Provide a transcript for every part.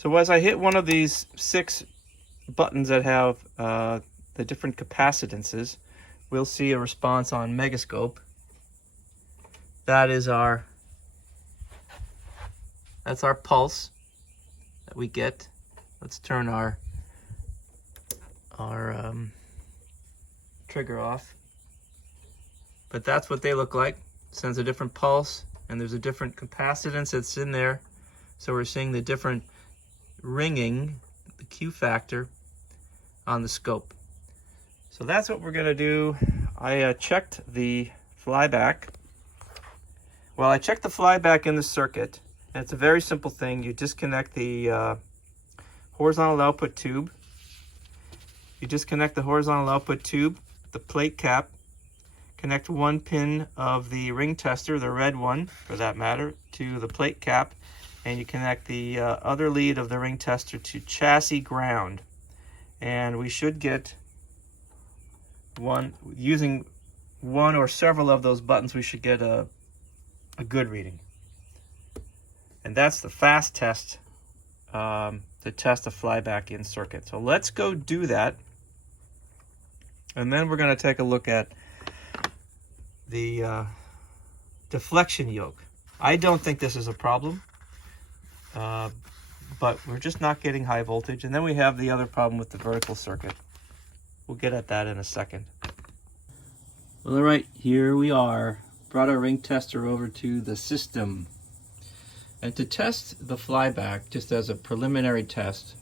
So as I hit one of these 6 buttons that have the different capacitances, we'll see a response on Megascope. That's our pulse that we get. Let's turn our trigger off. But that's what they look like. Sends a different pulse, and there's a different capacitance that's in there. So we're seeing the different ringing, the Q factor on the scope. So that's what we're gonna do. I checked the flyback. Well, I checked the flyback in the circuit, and it's a very simple thing. You disconnect the horizontal output tube. You disconnect the horizontal output tube, the plate cap, connect one pin of the ring tester, the red one for that matter, to the plate cap, and you connect the other lead of the ring tester to chassis ground. And we should get using one or several of those buttons, we should get a good reading. And that's the fast test to test a flyback in circuit. So let's go do that. And then we're going to take a look at the deflection yoke. I don't think this is a problem, but we're just not getting high voltage. And then we have the other problem with the vertical circuit. We'll get at that in a second. Well, all right, here we are. Brought our ring tester over to the system. And to test the flyback, just as a preliminary test,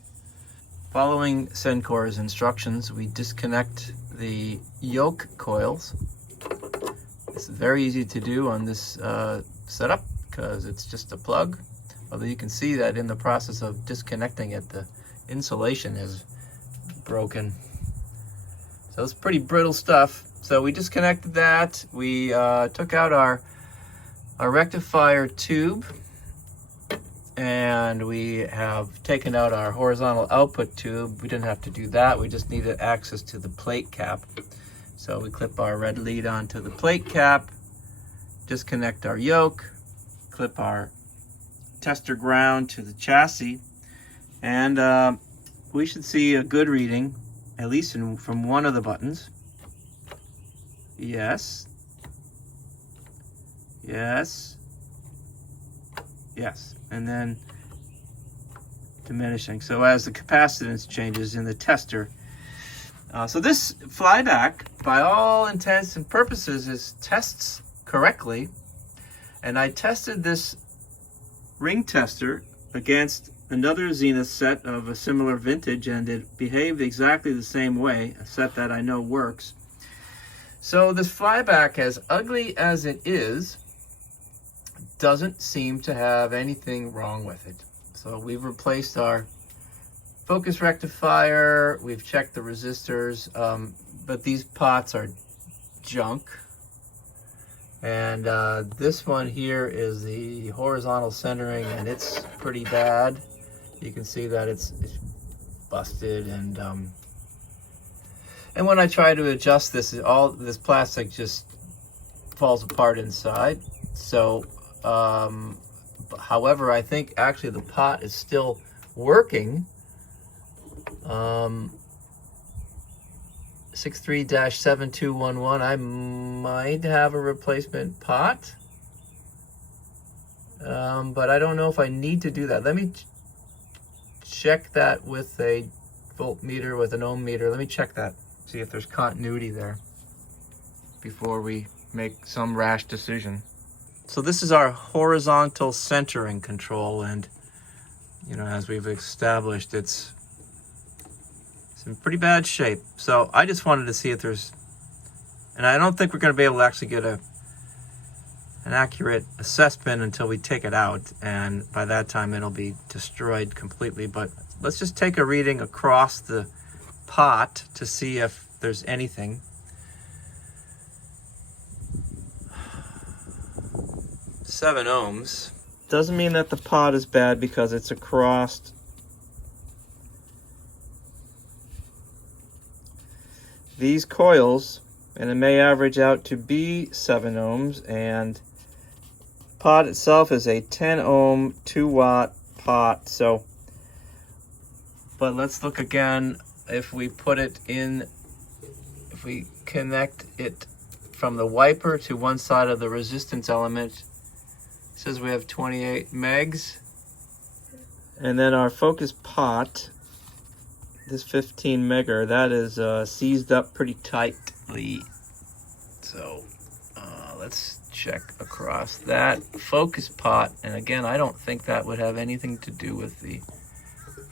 following Sencor's instructions, we disconnect the yoke coils. It's very easy to do on this setup because it's just a plug. Although you can see that in the process of disconnecting it, the insulation is broken. So it's pretty brittle stuff. So we disconnected that. We took out our rectifier tube, and we have taken out our horizontal output tube. We didn't have to do that. We just needed access to the plate cap. So we clip our red lead onto the plate cap, disconnect our yoke, clip our tester ground to the chassis, and we should see a good reading, at least from one of the buttons. Yes. Yes. Yes. And then diminishing. So as the capacitance changes in the tester. So this flyback, by all intents and purposes, tests correctly. And I tested this ring tester against another Zenith set of a similar vintage, and it behaved exactly the same way, a set that I know works. So this flyback, as ugly as it is, doesn't seem to have anything wrong with it. So we've replaced our focus rectifier, we've checked the resistors, but these pots are junk. And this one here is the horizontal centering, and it's pretty bad. You can see that it's busted, and when I try to adjust this, all this plastic just falls apart inside. So, however, I think actually the pot is still working. 63-7211, I might have a replacement pot, but I don't know if I need to do that. Let me check that with a voltmeter, with an ohm meter. Let me check that, see if there's continuity there before we make some rash decision. So this is our horizontal centering control, and as we've established, it's in pretty bad shape. So I just wanted to see if there's, and I don't think we're going to be able to actually get an accurate assessment until we take it out, and by that time it'll be destroyed completely. But let's just take a reading across the pot to see if there's anything. 7 ohms. Doesn't mean that the pot is bad because it's across these coils, and it may average out to be 7 ohms, and pot itself is a 10 ohm 2 watt pot. So But let's look again. If we put it in, if we connect it from the wiper to one side of the resistance element, it says we have 28 megs. And then our focus pot, this 15 megger, that is seized up pretty tightly. So let's check across that focus pot. And again, I don't think that would have anything to do with the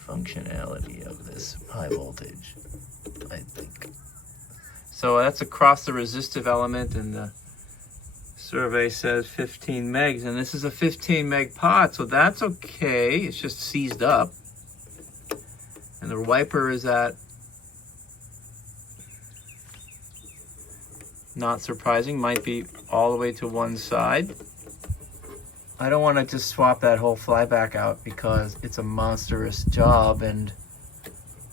functionality of this high voltage, I think. So that's across the resistive element, and the survey says 15 megs, and this is a 15 meg pot, so that's okay. It's just seized up. And the wiper is at, not surprising, might be all the way to one side. I don't want to just swap that whole flyback out because it's a monstrous job and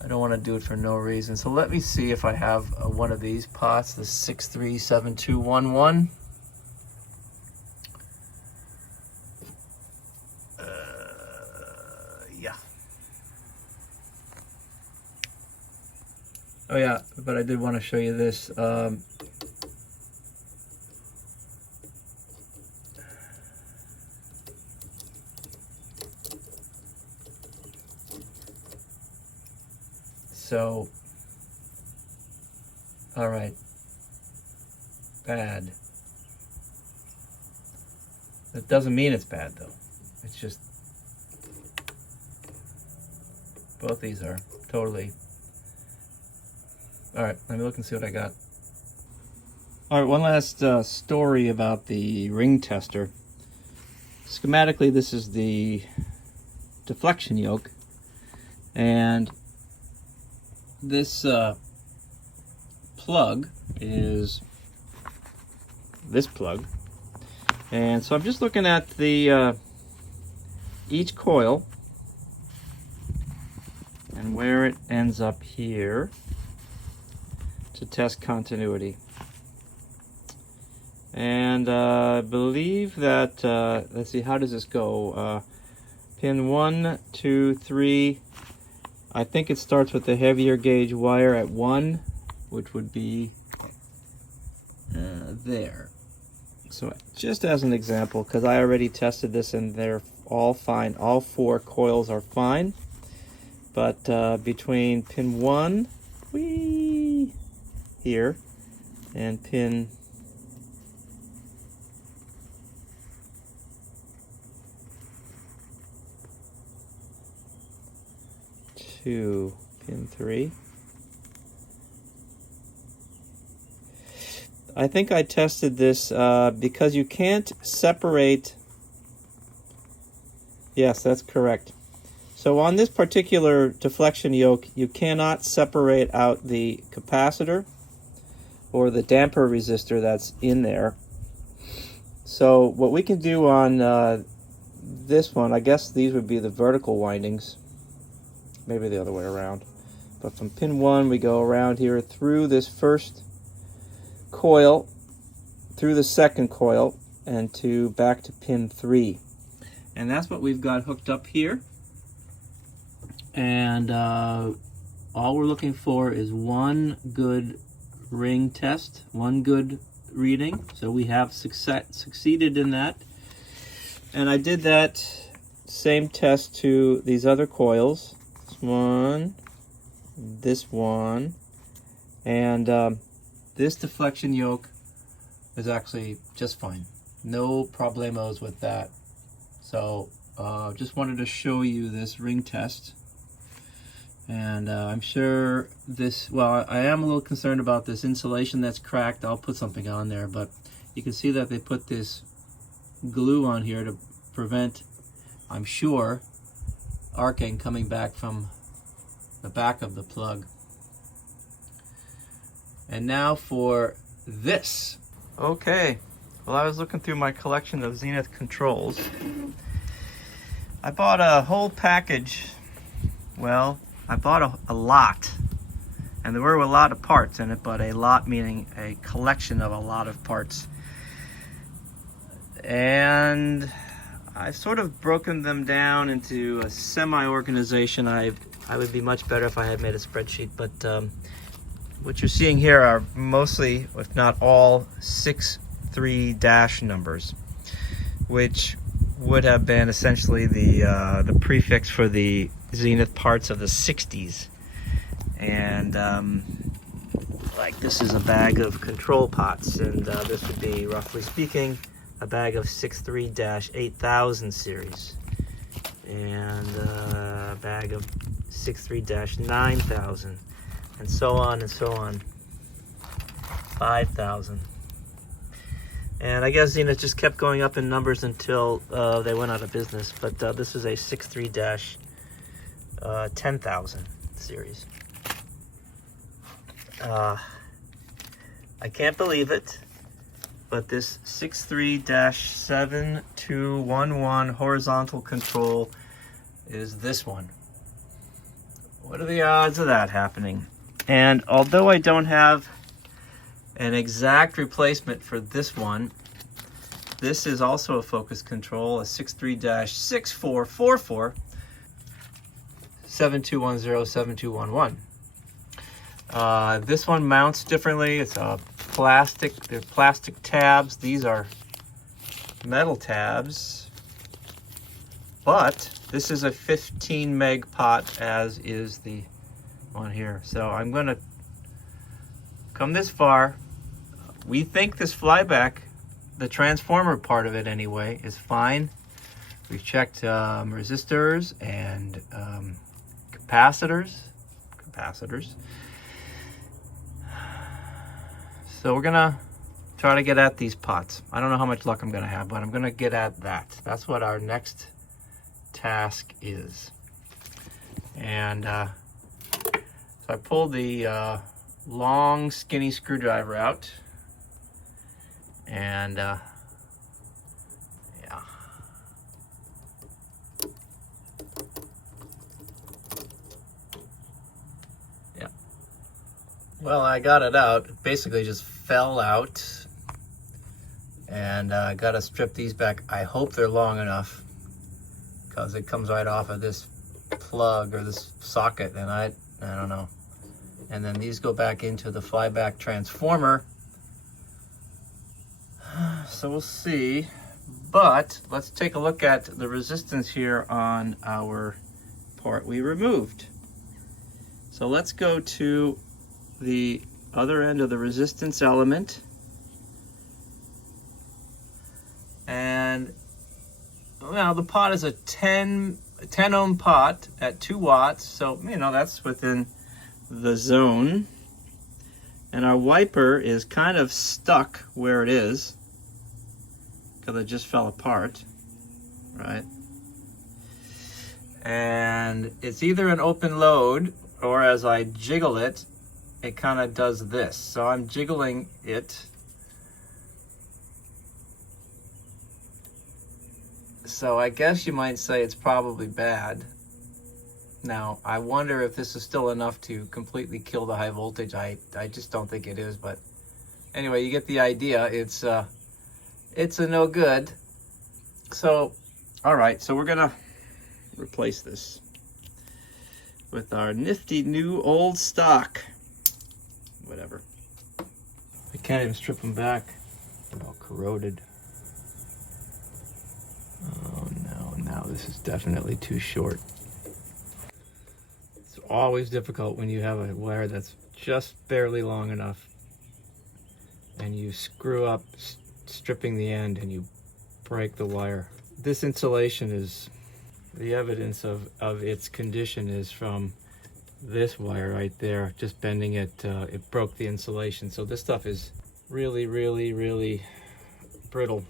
I don't want to do it for no reason. So let me see if I have one of these pots, the 637211. Yeah. Oh yeah, but I did want to show you this. So, all right, bad. That doesn't mean it's bad though. It's just, both these are totally. All right, let me look and see what I got. All right, one last story about the ring tester. Schematically, this is the deflection yoke, and this plug is this plug. And so I'm just looking at the each coil and where it ends up here to test continuity. And I believe that, let's see, how does this go? Pin 1, 2, 3. I think it starts with the heavier gauge wire at 1, which would be there. So just as an example, because I already tested this and they're all fine. All 4 coils are fine. But between pin 1, here, and pin 2, pin 3. I think I tested this because you can't separate. Yes, that's correct. So on this particular deflection yoke, you cannot separate out the capacitor or the damper resistor that's in there. So what we can do on this one, I guess these would be the vertical windings. Maybe the other way around. But from pin 1, we go around here through this first coil, through the second coil, and back to pin 3. And that's what we've got hooked up here. And all we're looking for is one good ring test, one good reading. So we have succeeded in that. And I did that same test to these other coils. This one, and this deflection yoke is actually just fine. No problemos with that. So just wanted to show you this ring test. And I'm sure this, well, I am a little concerned about this insulation that's cracked. I'll put something on there, but you can see that they put this glue on here to prevent, I'm sure, arcing coming back from the back of the plug. And now for this. Okay, well, I was looking through my collection of Zenith controls. I bought a whole package. Well, I bought a lot, and there were a lot of parts in it, but a lot meaning a collection of a lot of parts. And I've sort of broken them down into a semi-organization. I would be much better if I had made a spreadsheet, but what you're seeing here are mostly, if not all, 6-3 dash numbers, which would have been essentially the prefix for the Zenith parts of the 60s. And like this is a bag of control pots, and this would be, roughly speaking, a bag of 63-8000 series, and a bag of 63-9000, and so on and so on. 5000. And I guess Zenith just kept going up in numbers until they went out of business. But this is a 63-10000 series. I can't believe it, but this 63-7211 horizontal control is this one. What are the odds of that happening? And although I don't have an exact replacement for this one, this is also a focus control, a 63-6444 7210 7211. This one mounts differently. It's a plastic. They're plastic tabs. These are metal tabs, but this is a 15 meg pot, as is the one here. So I'm going to come this far. We think this Flyback, the transformer part of it anyway, is fine. We've checked resistors and capacitors. So we're gonna try to get at these pots. I don't know how much luck I'm gonna have, but I'm gonna get at that. That's what our next task is. And so I pulled the long skinny screwdriver out, and yeah, well, I got it out. It basically just fell out, and I gotta strip these back. I hope they're long enough, because it comes right off of this plug or this socket, and I don't know. And then these go back into the Flyback transformer. So we'll see. But let's take a look at the resistance here on our part we removed. So let's go to the other end of the resistance element. And well, the pot is a 10 ohm pot at 2 watts. So, you know, that's within the zone. And our wiper is kind of stuck where it is, because it just fell apart, right? And it's either an open load, or as I jiggle it, it kind of does this. So I'm jiggling it. So I guess you might say it's probably bad. Now, I wonder if this is still enough to completely kill the high voltage. I just don't think it is, but anyway, you get the idea. It's a no good. So, all right, so we're gonna replace this with our nifty new old stock. Whatever. I can't even strip them back. They're all corroded. Oh no, now this is definitely too short. It's always difficult when you have a wire that's just barely long enough and you screw up stripping the end and you break the wire. This insulation is, the evidence of its condition is from this wire right there, just bending it, it broke the insulation. So this stuff is really, really, really brittle.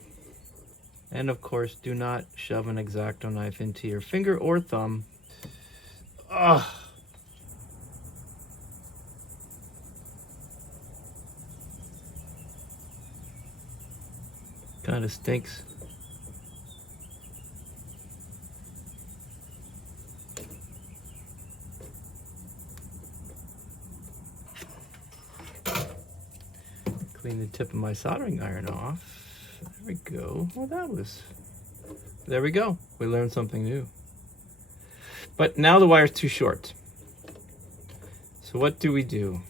And of course, do not shove an X-Acto knife into your finger or thumb. Ugh. Kind of stinks. Clean the tip of my soldering iron off. There we go. Well, that was there we go. We learned something new. But now the wire's too short. So what do we do?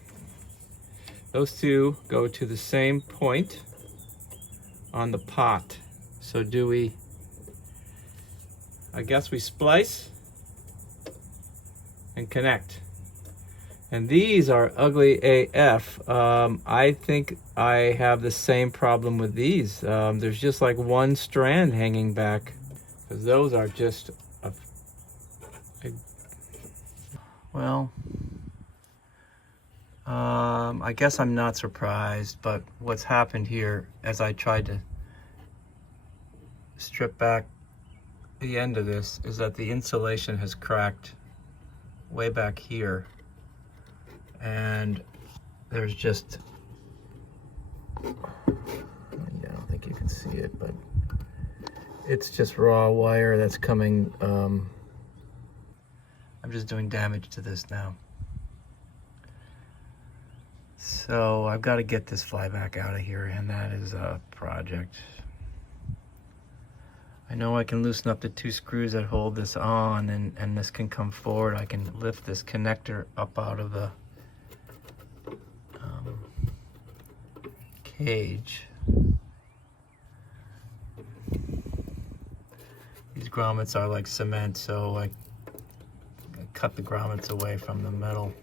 Those two go to the same point on the pot. So do we, I guess we splice and connect. And these are ugly AF. I think I have the same problem with these. There's just like one strand hanging back, because those are just well, I guess I'm not surprised, but what's happened here as I tried to strip back the end of this is that the insulation has cracked way back here, and there's just, yeah, I don't think you can see it, but it's just raw wire that's coming. I'm just doing damage to this now. So I've got to get this flyback out of here, and that is a project. I know I can loosen up the two screws that hold this on, and this can come forward. I can lift this connector up out of the cage. These grommets are like cement, so I cut the grommets away from the metal.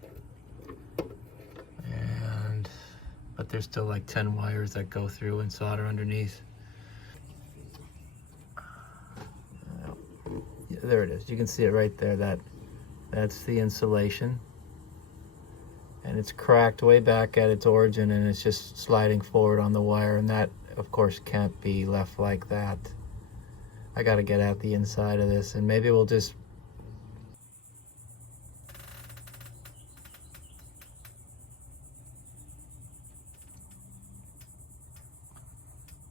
But there's still like 10 wires that go through and solder underneath. Yeah, there it is. You can see it right there. That's the insulation. And it's cracked way back at its origin, and it's just sliding forward on the wire, and that of course can't be left like that. I got to get at the inside of this, and maybe we'll just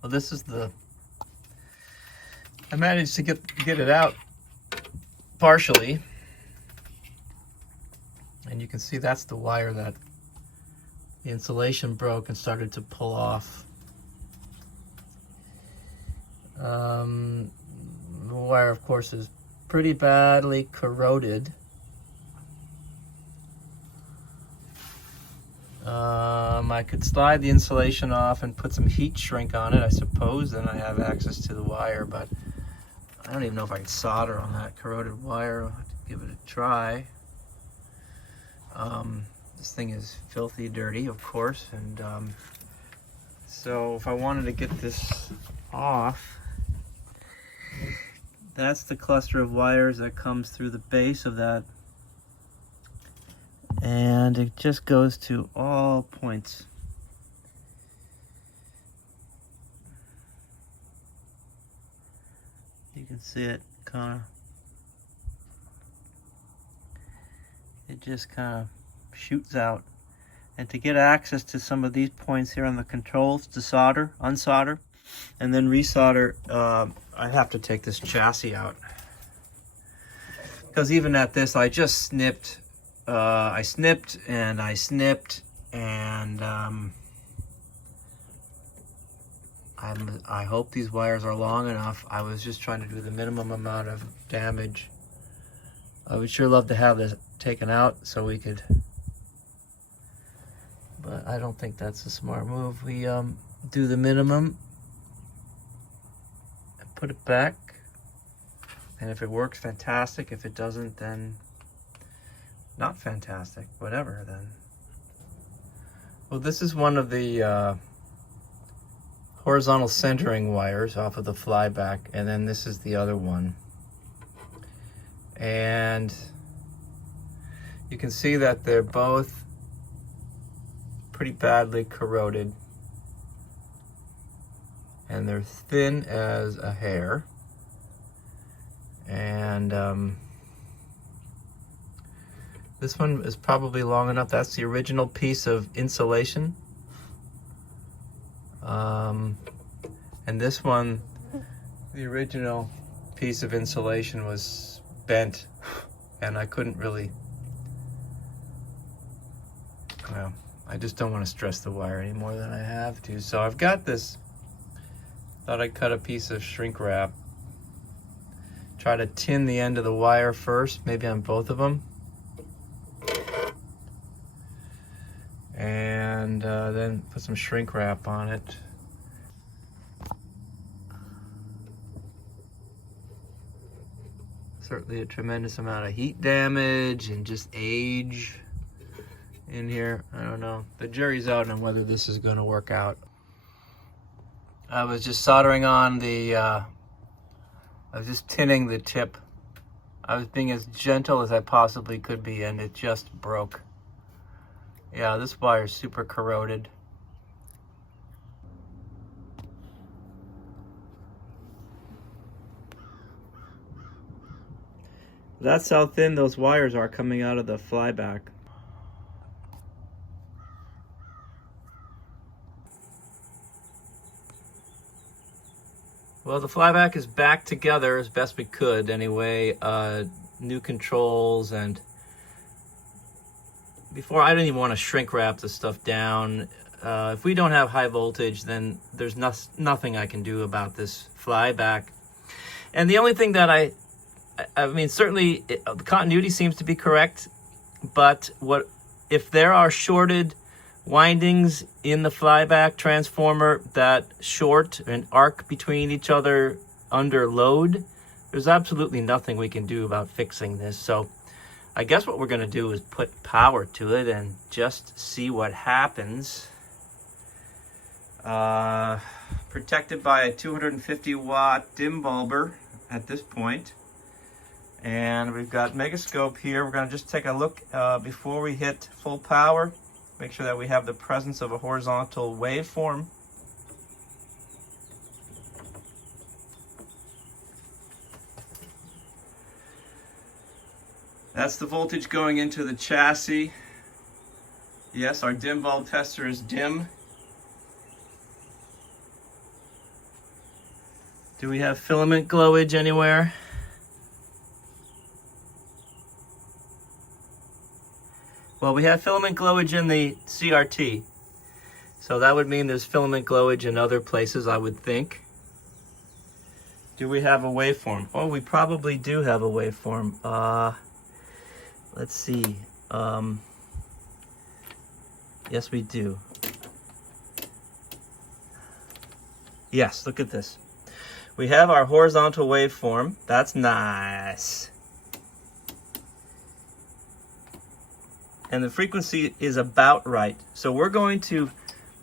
well, this is I managed to get it out partially, and you can see that's the wire that the insulation broke and started to pull off. The wire, of course, is pretty badly corroded. I could slide the insulation off and put some heat shrink on it, I suppose, then I have access to the wire, but I don't even know if I can solder on that corroded wire. I'll have to give it a try. This thing is filthy dirty, of course, and so if I wanted to get this off, that's the cluster of wires that comes through the base of that, and it just goes to all points. You can see it just kind of shoots out. And to get access to some of these points here on the controls, to solder, unsolder, and then resolder, I have to take this chassis out. Because even at this, I just snipped. I snipped, and I hope these wires are long enough. I was just trying to do the minimum amount of damage. I would sure love to have this taken out so we could, but I don't think that's a smart move. We do the minimum and put it back, and if it works, fantastic. If it doesn't, then not fantastic. Whatever then. Well, this is one of the horizontal centering wires off of the flyback, and then this is the other one, and you can see that they're both pretty badly corroded, and they're thin as a hair, and this one is probably long enough. That's the original piece of insulation. And this one, the original piece of insulation was bent, and I couldn't really, well, I just don't want to stress the wire any more than I have to. So I've got this, thought I'd cut a piece of shrink wrap Try to tin the end of the wire first, maybe on both of them. And then put some shrink wrap on it. Certainly a tremendous amount of heat damage and just age in here. I don't know. The jury's out on whether this is going to work out. I was just soldering on the, I was just tinning the tip. I was being as gentle as I possibly could be, and it just broke. Yeah, this wire is super corroded. That's how thin those wires are coming out of the flyback. Well, the flyback is back together as best we could anyway. New controls, and before, I didn't even want to shrink wrap the stuff down. If we don't have high voltage, then there's nothing I can do about this flyback. And the only thing that I mean, certainly the continuity seems to be correct, but what if there are shorted windings in the flyback transformer that short and arc between each other under load, there's absolutely nothing we can do about fixing this. So I guess what we're going to do is put power to it and just see what happens. Protected by a 250 watt dim bulber at this point. And we've got megascope here. We're going to just take a look before we hit full power. Make sure that we have the presence of a horizontal waveform. That's the voltage going into the chassis. Yes, our dim bulb tester is dim. Do we have filament glowage anywhere? Well, we have filament glowage in the CRT. So that would mean there's filament glowage in other places, I would think. Do we have a waveform? Oh, we probably do have a waveform. Let's see. Yes, we do. Yes, look at this. We have our horizontal waveform. That's nice. And the frequency is about right. So we're going to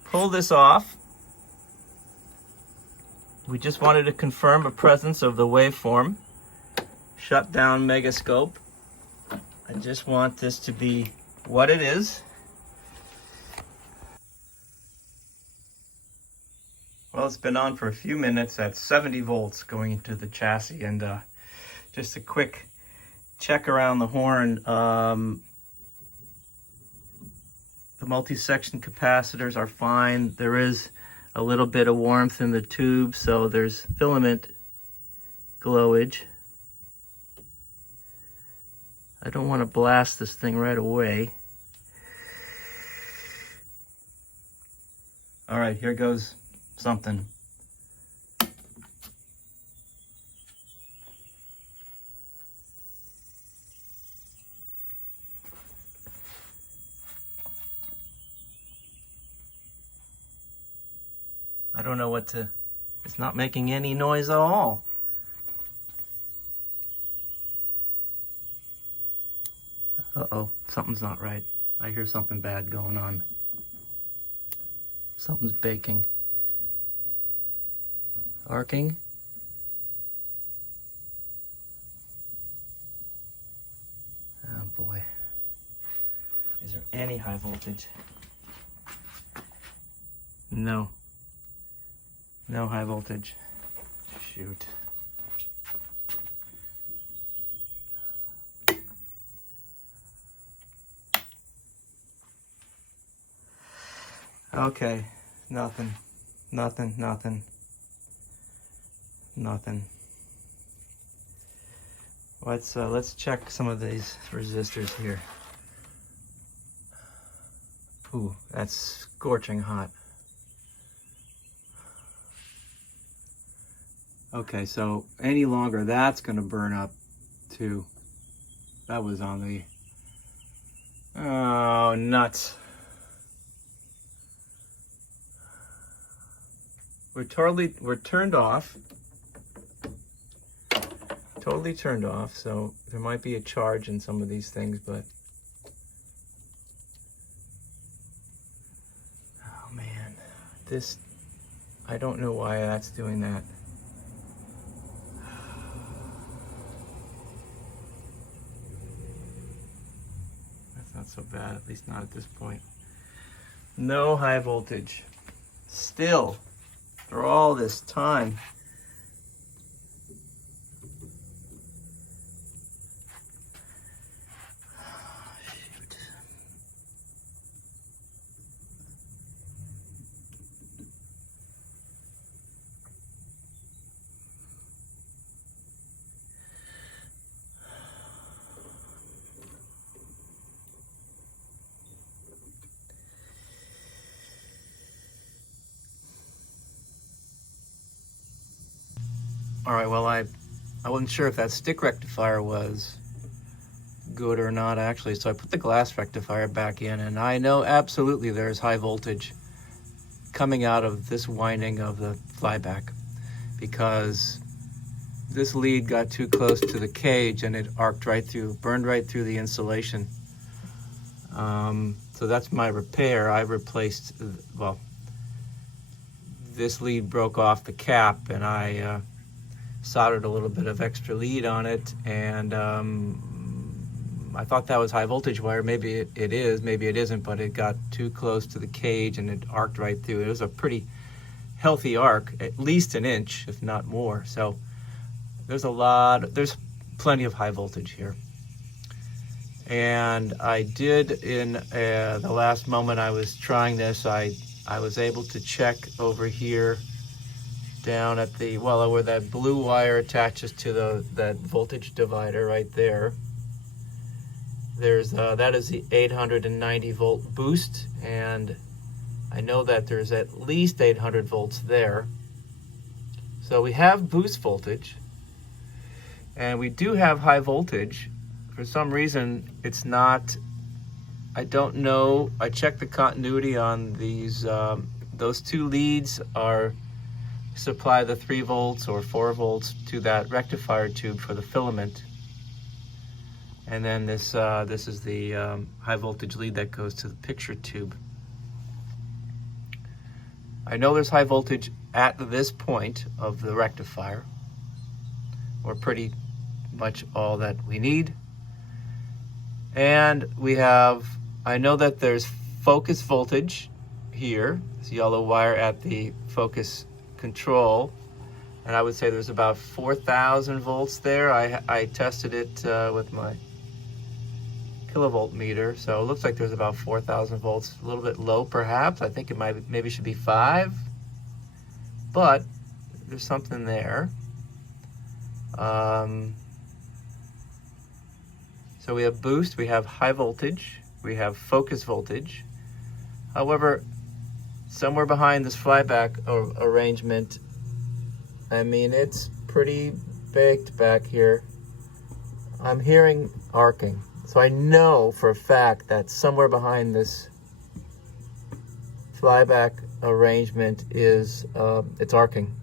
pull this off. We just wanted to confirm a presence of the waveform. Shut down megascope. I just want this to be what it is. Well, it's been on for a few minutes at 70 volts going into the chassis, and just a quick check around the horn. The multi-section capacitors are fine. There is a little bit of warmth in the tube, so there's filament glowage. I don't want to blast this thing right away. All right, here goes something. I don't know what to, it's not making any noise at all. Uh-oh, something's not right. I hear something bad going on. Something's baking. Arcing. Oh boy. Is there any high voltage? No. No high voltage. Shoot. Okay, nothing. Nothing. Let's check some of these resistors here. Ooh, that's scorching hot. Okay, so any longer, that's going to burn up too. That was on the... Oh, nuts. We're turned off. Totally turned off, so there might be a charge in some of these things, but... Oh man, this... I don't know why that's doing that. That's not so bad, at least not at this point. No high voltage. Still, for all this time. All right, well, I wasn't sure if that stick rectifier was good or not, actually, so I put the glass rectifier back in, and I know absolutely there's high voltage coming out of this winding of the flyback, because this lead got too close to the cage and it arced right through, burned right through the insulation. So that's my repair. I replaced, well, this lead broke off the cap, and I soldered a little bit of extra lead on it, and I thought that was high voltage wire. Maybe it is, maybe it isn't, but it got too close to the cage and it arced right through. It was a pretty healthy arc, at least an inch, if not more. So there's plenty of high voltage here. And I did, in the last moment I was trying this, I was able to check over here down at the, well, where that blue wire attaches to that voltage divider right there. There's that is the 890 volt boost, and I know that there's at least 800 volts there. So we have boost voltage, and we do have high voltage. For some reason, it's not, I don't know, I checked the continuity on these, those two leads supply the 3 volts or 4 volts to that rectifier tube for the filament. And then this is the high voltage lead that goes to the picture tube. I know there's high voltage at this point of the rectifier. We're pretty much all that we need. And we have, I know that there's focus voltage here, this yellow wire at the focus control, and I would say there's about 4,000 volts there. I tested it with my kilovolt meter, so it looks like there's about 4,000 volts. A little bit low perhaps. I think it maybe should be 5, but there's something there. So we have boost, we have high voltage, we have focus voltage. However, somewhere behind this flyback arrangement, I mean, it's pretty baked back here. I'm hearing arcing. So I know for a fact that somewhere behind this flyback arrangement is, it's arcing.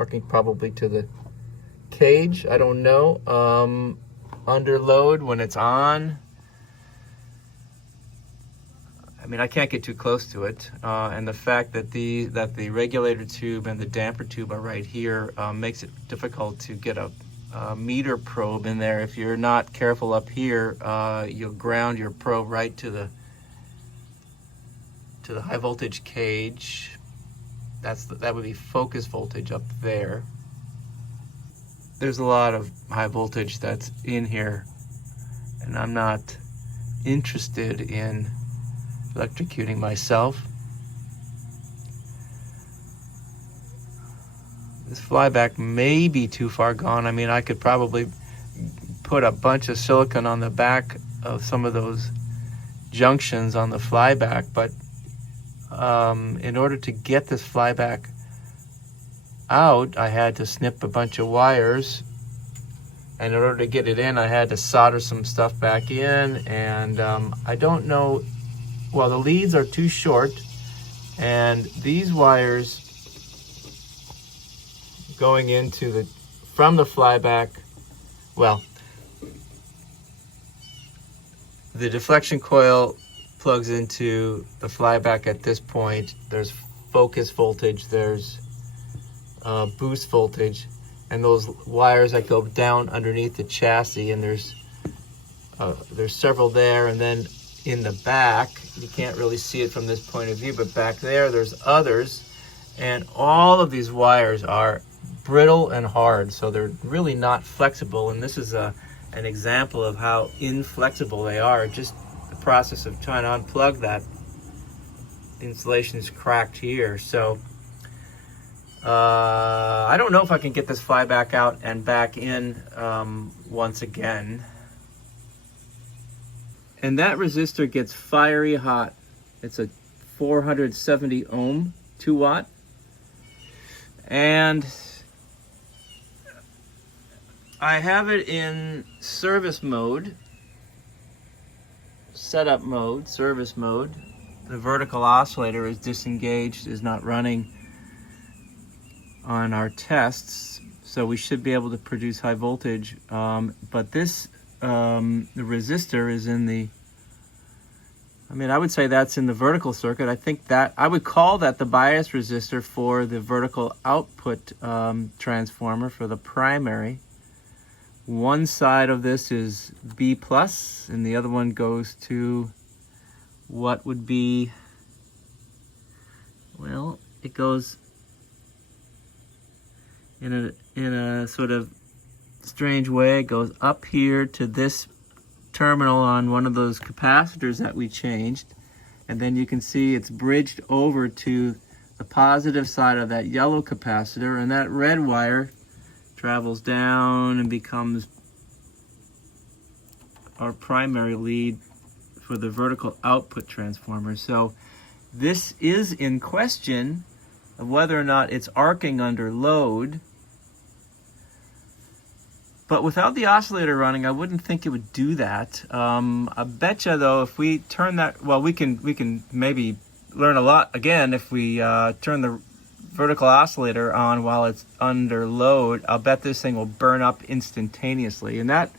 Arcing probably to the cage, I don't know. Under load when it's on, I mean, I can't get too close to it, and the fact that the regulator tube and the damper tube are right here makes it difficult to get a meter probe in there. If you're not careful up here, you'll ground your probe right to the high voltage cage. That would be focus voltage up there. There's a lot of high voltage that's in here, and I'm not interested in electrocuting myself. This flyback may be too far gone. I mean, I could probably put a bunch of silicone on the back of some of those junctions on the flyback, but in order to get this flyback out, I had to snip a bunch of wires. And in order to get it in, I had to solder some stuff back in. And I don't know, well, the leads are too short. And these wires going into the, from the flyback, well, the deflection coil plugs into the flyback at this point. There's focus voltage, there's boost voltage, and those wires that go down underneath the chassis, and there's several there. And then in the back, you can't really see it from this point of view, but back there's others, and all of these wires are brittle and hard, so they're really not flexible. And this is an example of how inflexible they are. Just the process of trying to unplug that, the insulation is cracked here. So I don't know if I can get this flyback out and back in once again. And that resistor gets fiery hot. It's a 470 ohm 2 watt. And I have it in service mode, setup mode, service mode. The vertical oscillator is disengaged, is not running on our tests, so we should be able to produce high voltage. But this, the resistor is in the, I mean, I would say that's in the vertical circuit. I think that, I would call that the bias resistor for the vertical output transformer for the primary. One side of this is B plus, and the other one goes to what would be, well, it goes in a sort of strange way. It goes up here to this terminal on one of those capacitors that we changed, and then you can see it's bridged over to the positive side of that yellow capacitor, and that red wire travels down and becomes our primary lead for the vertical output transformer. So this is in question of whether or not it's arcing under load. But without the oscillator running, I wouldn't think it would do that. I betcha though, if we turn that, well, we can maybe learn a lot again if we turn the vertical oscillator on while it's under load. I'll bet this thing will burn up instantaneously, and that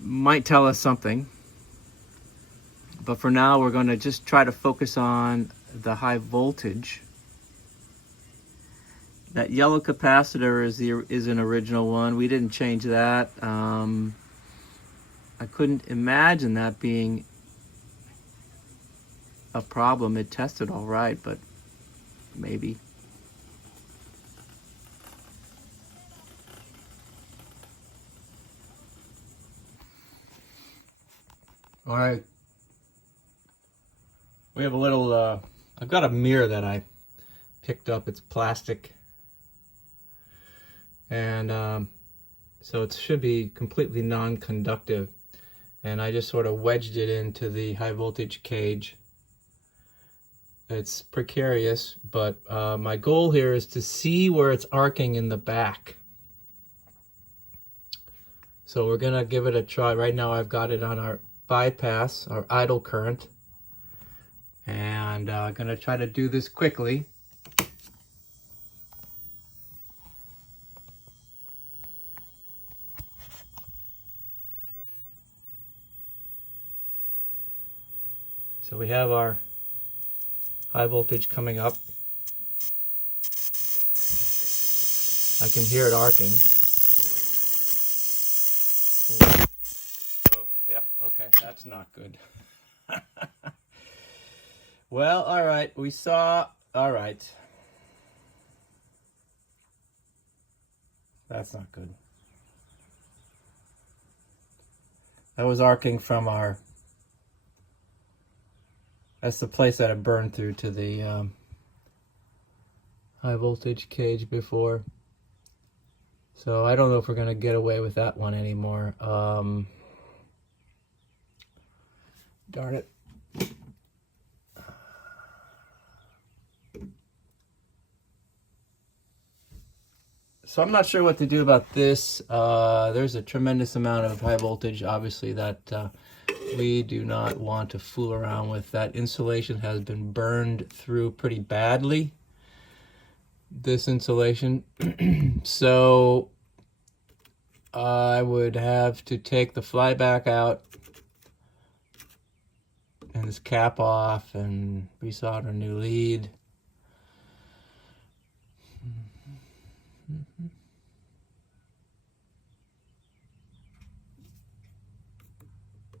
might tell us something. But for now, we're going to just try to focus on the high voltage. That yellow capacitor is an original one. We didn't change that. I couldn't imagine that being a problem. It tested all right, but maybe. All right. We have a little, I've got a mirror that I picked up. It's plastic. And so it should be completely non-conductive. And I just sort of wedged it into the high voltage cage. It's precarious, but my goal here is to see where it's arcing in the back. So we're gonna give it a try. Right now I've got it on our bypass, our idle current. And I'm gonna try to do this quickly. So we have our high voltage coming up. I can hear it arcing. Oh, yeah, okay, that's not good. Well, all right, we saw, all right. That's not good. That was arcing from our, that's the place that it burned through to the high voltage cage before. So I don't know if we're gonna get away with that one anymore. Darn it. So I'm not sure what to do about this. There's a tremendous amount of high voltage, obviously, that we do not want to fool around with. That insulation has been burned through pretty badly, this insulation. So I would have to take the flyback out and this cap off and resolder a new lead.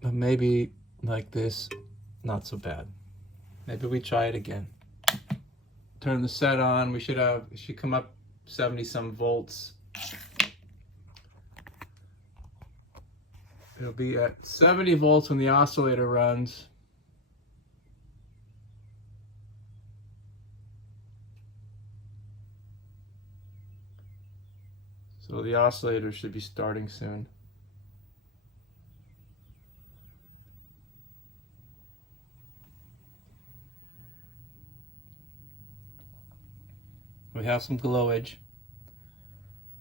But maybe like this, not so bad. Maybe we try it again. Turn the set on. It should come up 70 some volts. It'll be at 70 volts when the oscillator runs. So the oscillator should be starting soon. We have some glowage.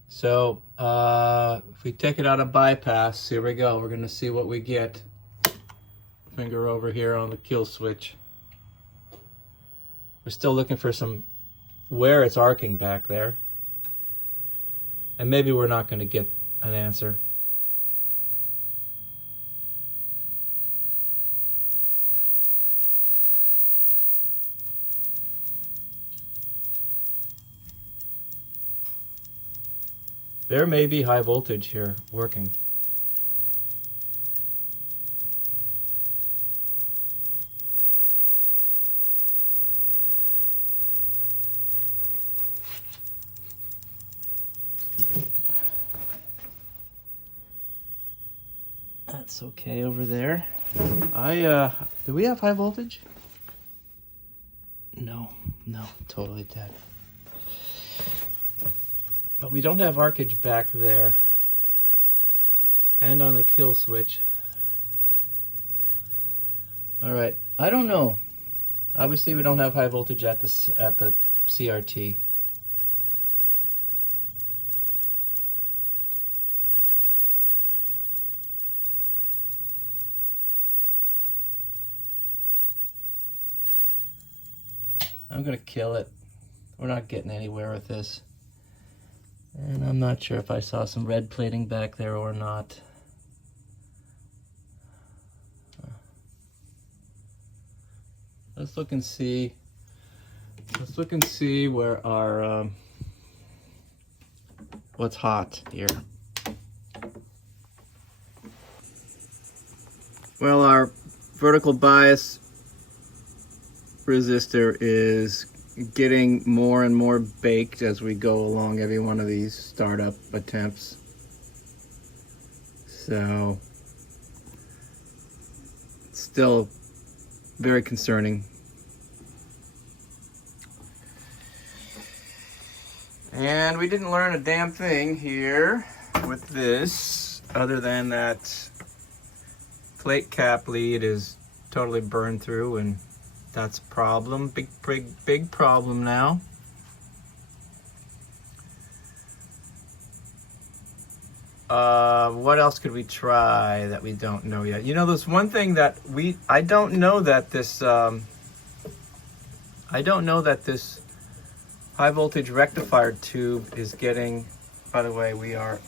So if we take it out of bypass, here we go. We're gonna see what we get. Finger over here on the kill switch. We're still looking for where it's arcing back there. And maybe we're not gonna get an answer. There may be high voltage here working. That's okay over there. Do we have high voltage? No, totally dead. But we don't have arcage back there. And on the kill switch. All right, I don't know. Obviously we don't have high voltage at the CRT. I'm gonna kill it. We're not getting anywhere with this. And I'm not sure if I saw some red plating back there or not. Let's look and see. Let's look and see where our what's hot here. Well, our vertical bias resistor is getting more and more baked as we go along every one of these startup attempts. So it's still very concerning. And we didn't learn a damn thing here with this, other than that plate cap lead is totally burned through, and that's a problem, big problem now. What else could we try that we don't know yet? You know, there's one thing that I don't know that this high voltage rectifier tube is getting, by the way, we are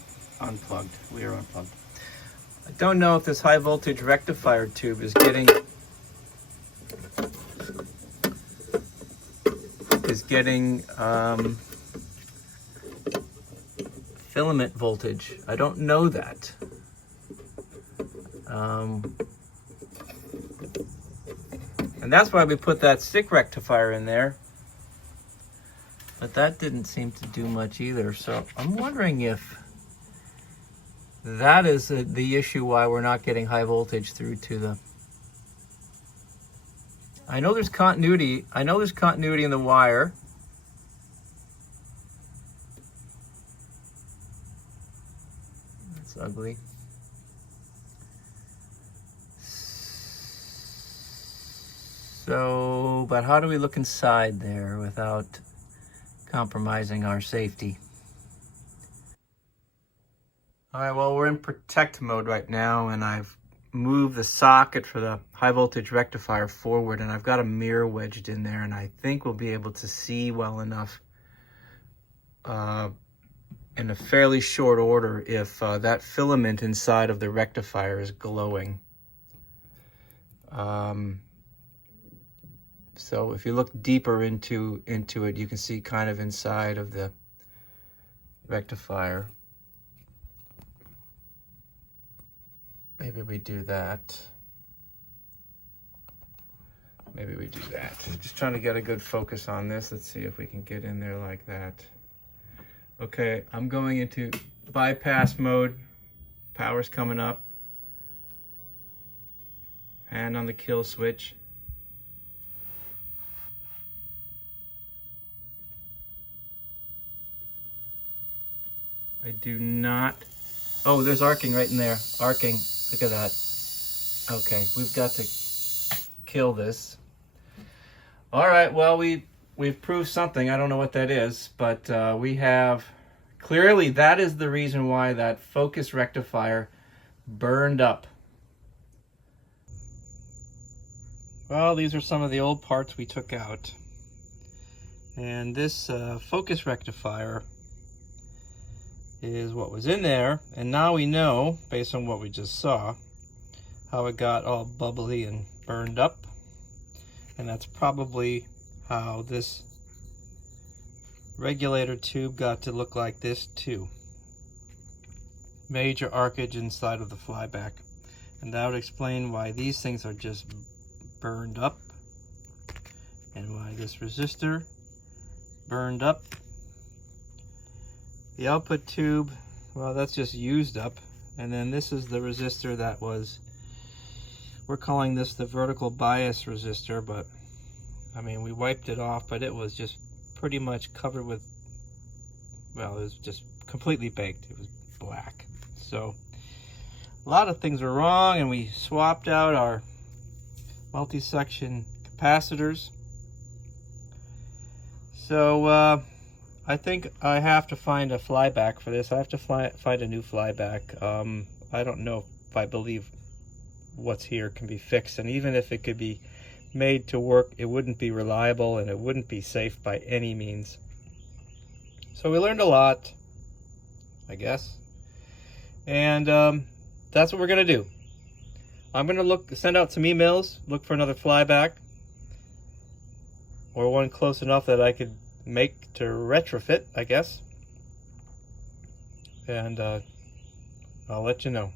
unplugged. I don't know if this high voltage rectifier tube is getting filament voltage. I don't know that. And that's why we put that stick rectifier in there. But that didn't seem to do much either. So I'm wondering if that is the issue why we're not getting high voltage through to the... I know there's continuity. I know there's continuity in the wire. That's ugly. So, but how do we look inside there without compromising our safety? All right, well, we're in protect mode right now, and I've moved the socket for the high voltage rectifier forward, and I've got a mirror wedged in there, and I think we'll be able to see well enough in a fairly short order if that filament inside of the rectifier is glowing. So if you look deeper into it, you can see kind of inside of the rectifier. Maybe we do that. Maybe we do that. Just trying to get a good focus on this. Let's see if we can get in there like that. Okay, I'm going into bypass mode. Power's coming up. Hand on the kill switch. I do not. Oh, there's arcing right in there. Arcing. Look at that. Okay, we've got to kill this. All right, well, we've proved something. I don't know what that is, but we have clearly that is the reason why that focus rectifier burned up. Well, these are some of the old parts we took out. And this focus rectifier is what was in there, and now we know, based on what we just saw, how it got all bubbly and burned up, and that's probably how this regulator tube got to look like this too. Major arcage inside of the flyback, and that would explain why these things are just burned up and why this resistor burned up. The output tube, well, that's just used up. And then this is the resistor that was, we're calling this the vertical bias resistor, but I mean, we wiped it off, but it was just pretty much covered with, well, it was just completely baked. It was black. So a lot of things were wrong, and we swapped out our multi-section capacitors. So I think I have to find a flyback for this. I have to find a new flyback. I don't know if I believe what's here can be fixed, and even if it could be made to work, it wouldn't be reliable and it wouldn't be safe by any means. So we learned a lot, I guess, and that's what we're gonna do. I'm gonna send out some emails, look for another flyback, or one close enough that I could make to retrofit, I guess, and I'll let you know.